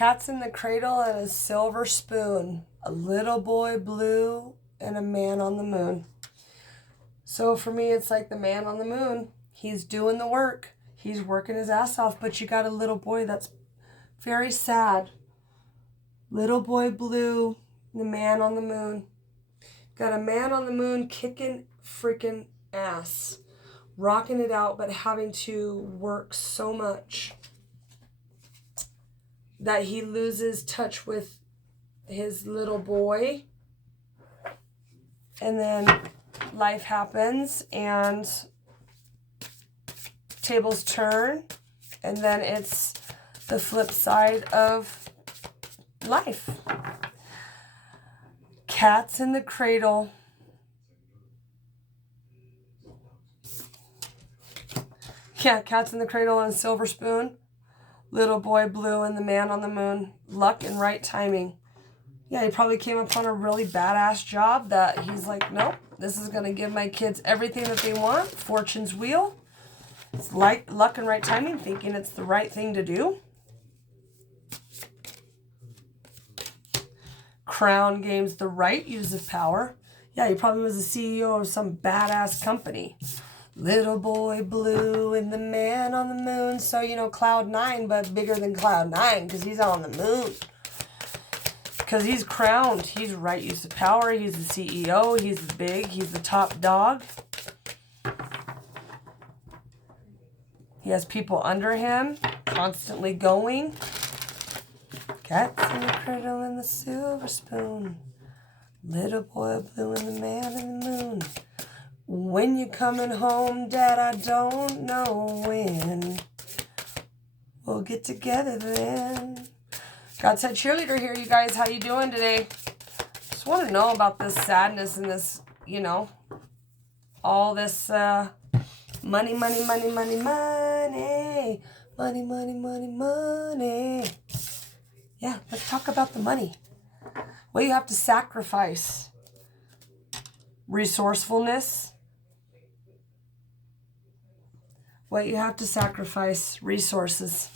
Cat's in the cradle and a silver spoon. A little boy blue and a man on the moon. So for me, it's like the man on the moon. He's doing the work. He's working his ass off, but you got a little boy that's very sad. Little boy blue, the man on the moon. Got a man on the moon kicking freaking ass. Rocking it out, but having to work so much that he loses touch with his little boy. And then life happens and tables turn. And then it's the flip side of life. Cat's in the cradle. Yeah, cat's in the cradle and a silver spoon. Little boy blue and the man on the moon. Luck and right timing. Yeah, he probably came upon a really badass job that he's like, nope, this is going to give my kids everything that they want. Fortune's wheel. It's like luck and right timing, thinking it's the right thing to do. Crown gains the right use of power. Yeah, he probably was the CEO of some badass company. Little boy blue and the man on the moon. So, you know, Cloud 9, but bigger than Cloud 9 because he's on the moon. Because he's crowned. He's right use of power. He's the CEO. He's big. He's the top dog. He has people under him, constantly going. Cat's in the cradle and the silver spoon. Little boy blue and the man in the moon. When you coming home, Dad, I don't know when. We'll get together then. God's head cheerleader here, you guys. How you doing today? Just want to know about this sadness and this, you know, all this money, money, money, money, money. Money, money, money, money. Yeah, let's talk about the money. What you have to sacrifice. Resourcefulness. What you have to sacrifice. Resources.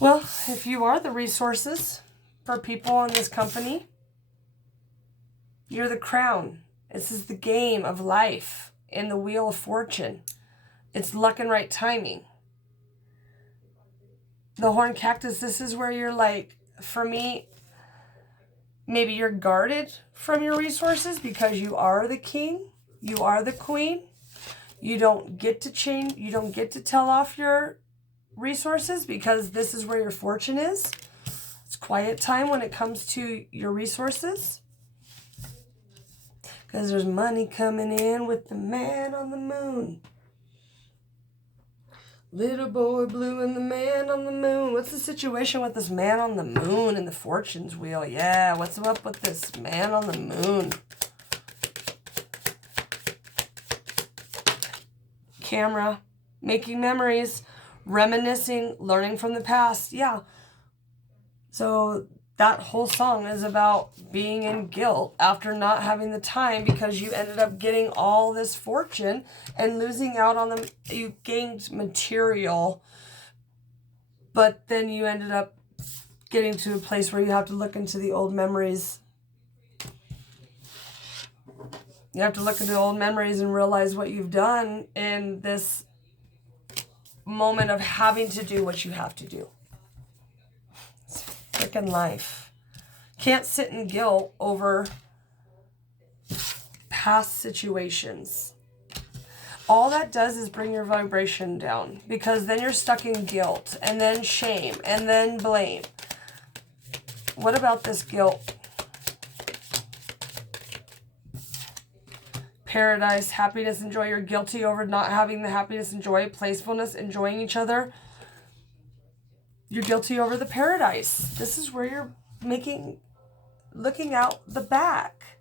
Well, if you are the resources for people in this company, you're the crown. This is the game of life in the wheel of fortune. It's luck and right timing. The horned cactus, this is where you're like, for me, maybe you're guarded from your resources because you are the king, you are the queen. You don't get to change, you don't get to tell off your resources because this is where your fortune is. It's quiet time when it comes to your resources. Because there's money coming in with the man on the moon. Little boy blue and the man on the moon. What's the situation with this man on the moon and the fortune's wheel? Yeah, what's up with this man on the moon? Camera, making memories, reminiscing, learning from the past. Yeah. So that whole song is about being in guilt after not having the time because you ended up getting all this fortune and losing out on them. You gained material, but then you ended up getting to a place where you have to look into the old memories. You have to look into the old memories and realize what you've done in this moment of having to do what you have to do. It's freaking life. Can't sit in guilt over past situations. All that does is bring your vibration down because then you're stuck in guilt and then shame and then blame. What about this guilt? Paradise, happiness, and joy. You're guilty over not having the happiness and joy, playfulness, enjoying each other. You're guilty over the paradise. This is where you're looking out the back.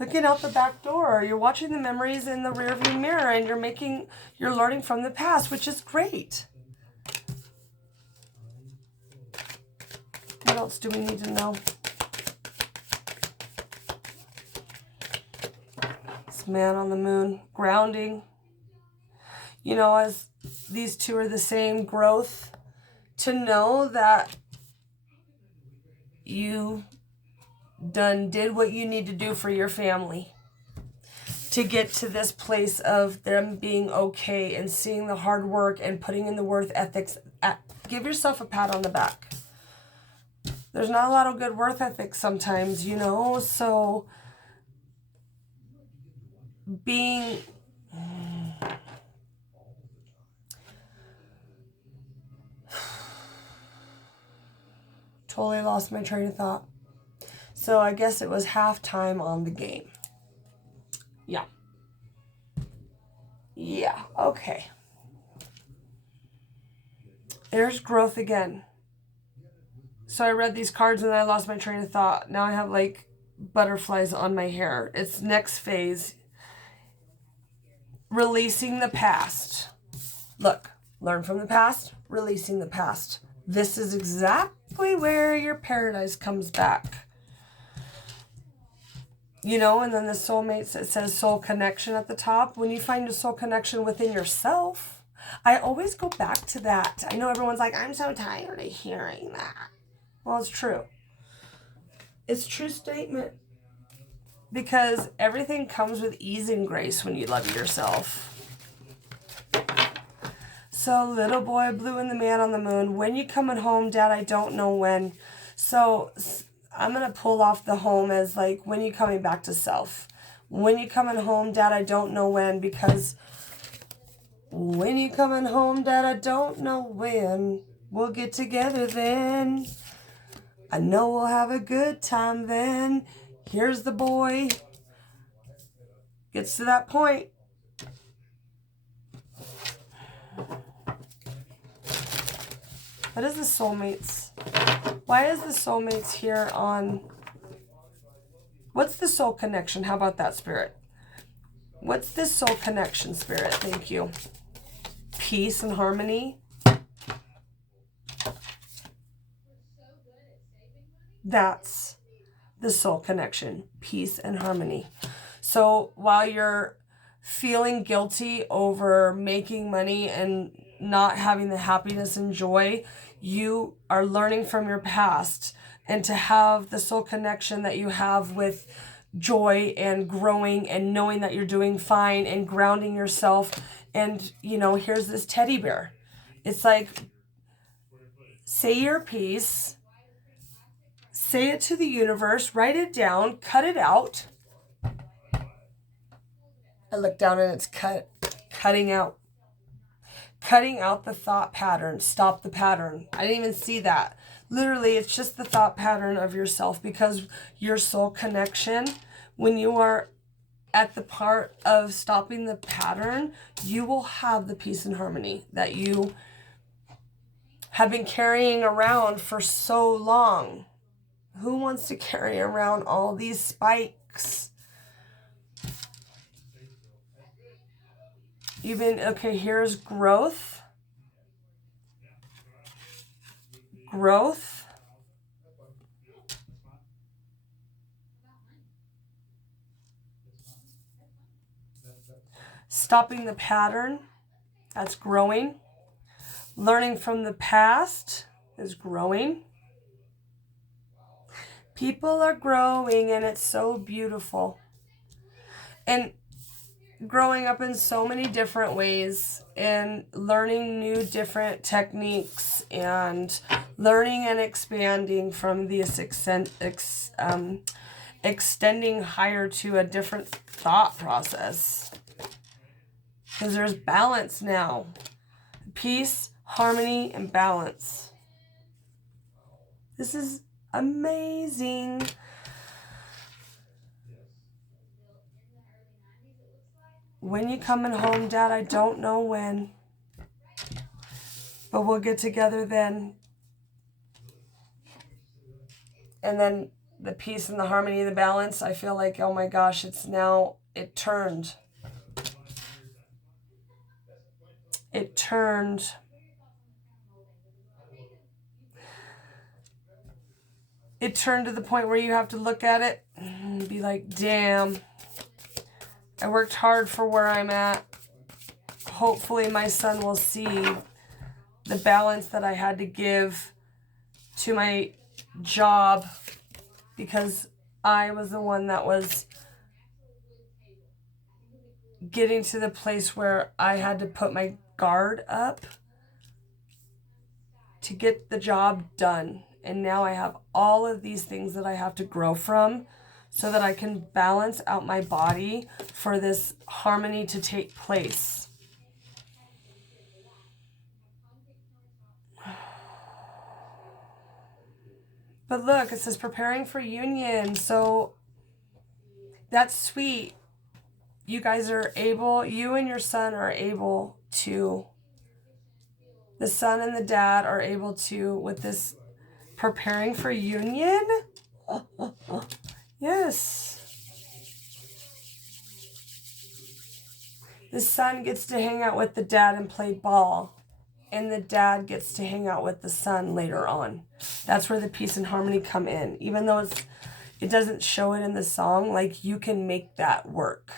Looking out the back door. You're watching the memories in the rearview mirror and you're learning from the past, which is great. What else do we need to know? Man on the moon, grounding. You know, as these two are the same, growth, to know that you did what you need to do for your family to get to this place of them being okay and seeing the hard work and putting in the work ethics. Give yourself a pat on the back. There's not a lot of good work ethics sometimes, you know, so being totally lost my train of thought. So I guess it was halftime on the game. Yeah. Yeah, okay. There's growth again. So I read these cards and I lost my train of thought. Now I have like butterflies on my hair. It's next phase. Releasing the past. Look, learn from the past, releasing the past. This is exactly where your paradise comes back. You know, and then the soulmates, it says soul connection at the top. When you find a soul connection within yourself, I always go back to that. I know everyone's like, I'm so tired of hearing that. Well, it's true. It's a true statement. Because everything comes with ease and grace when you love yourself. So, little boy blue and the man on the moon. When you coming home, Dad? I don't know when. So, I'm going to pull off the home as like, when you coming back to self? When you coming home, Dad? I don't know when. Because when you coming home, Dad? I don't know when. We'll get together then. I know we'll have a good time then. Here's the boy. Gets to that point. What is the soulmates? Why is the soulmates here on... What's the soul connection? How about that, Spirit? What's this soul connection, Spirit? Thank you. Peace and harmony. That's the soul connection. Peace and harmony. So while you're feeling guilty over making money and not having the happiness and joy, you are learning from your past, and to have the soul connection that you have with joy and growing and knowing that you're doing fine and grounding yourself. And, you know, here's this teddy bear. It's like, say your piece, say it to the universe, write it down, cut it out. I look down and it's cutting out the thought pattern. Stop the pattern. I didn't even see that. Literally, it's just the thought pattern of yourself, because your soul connection, when you are at the part of stopping the pattern, you will have the peace and harmony that you have been carrying around for so long. Who wants to carry around all these spikes? Okay, here's growth. Growth. Stopping the pattern. That's growing. Learning from the past is growing. People are growing, and it's so beautiful. And growing up in so many different ways and learning new different techniques and learning and expanding from this extending higher to a different thought process. Because there's balance now. Peace, harmony, and balance. This is amazing. When you coming home, Dad? I don't know when. But we'll get together then. And then the peace and the harmony and the balance, I feel like, oh my gosh, it turned. It turned. It turned to the point where you have to look at it and be like, damn, I worked hard for where I'm at. Hopefully my son will see the balance that I had to give to my job because I was the one that was getting to the place where I had to put my guard up to get the job done. And now I have all of these things that I have to grow from so that I can balance out my body for this harmony to take place. But look, it says preparing for union. So that's sweet. You guys are able, you and your son are able to, the son and the dad are able to, with this preparing for union. Yes. The son gets to hang out with the dad and play ball. And the dad gets to hang out with the son later on. That's where the peace and harmony come in. Even though it doesn't show it in the song, like you can make that work.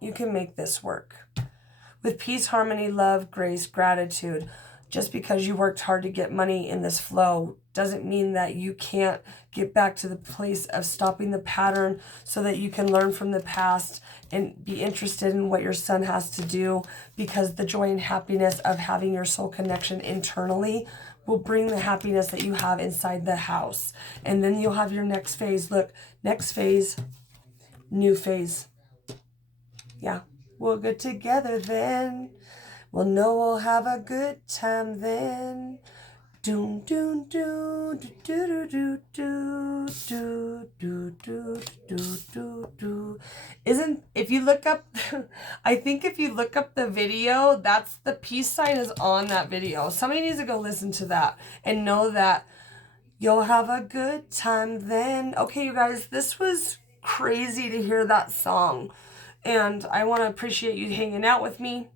You can make this work. With peace, harmony, love, grace, gratitude. Just because you worked hard to get money in this flow doesn't mean that you can't get back to the place of stopping the pattern so that you can learn from the past and be interested in what your son has to do, because the joy and happiness of having your soul connection internally will bring the happiness that you have inside the house. And then you'll have your next phase. Look, next phase, new phase. Yeah, we'll get together then. We'll know we'll have a good time then. Doom doom doom do do do do do do do do do do. Isn't, if you look up I think if you look up the video, that's the peace sign is on that video. Somebody needs to go listen to that and know that you'll have a good time then. Okay, you guys, this was crazy to hear that song. And I want to appreciate you hanging out with me.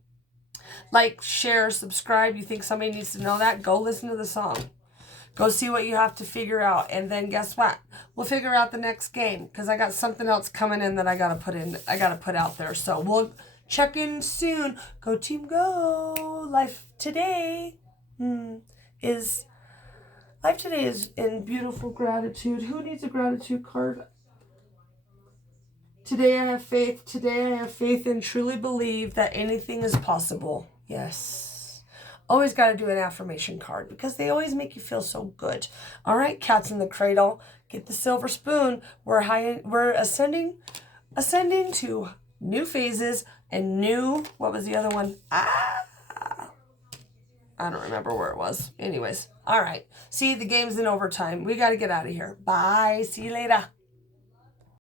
Like, share, subscribe. You think somebody needs to know that? Go listen to the song. Go see what you have to figure out. And then guess what? We'll figure out the next game, because I got something else coming in that I got to put out there. So we'll check in soon. Go team, go. Life today is in beautiful gratitude. Who needs a gratitude card? Today I have faith. Today I have faith and truly believe that anything is possible. Yes. Always got to do an affirmation card because they always make you feel so good. All right, cats in the cradle. Get the silver spoon. We're ascending to new phases and new, what was the other one? I don't remember where it was. Anyways, all right. See, the game's in overtime. We got to get out of here. Bye. See you later.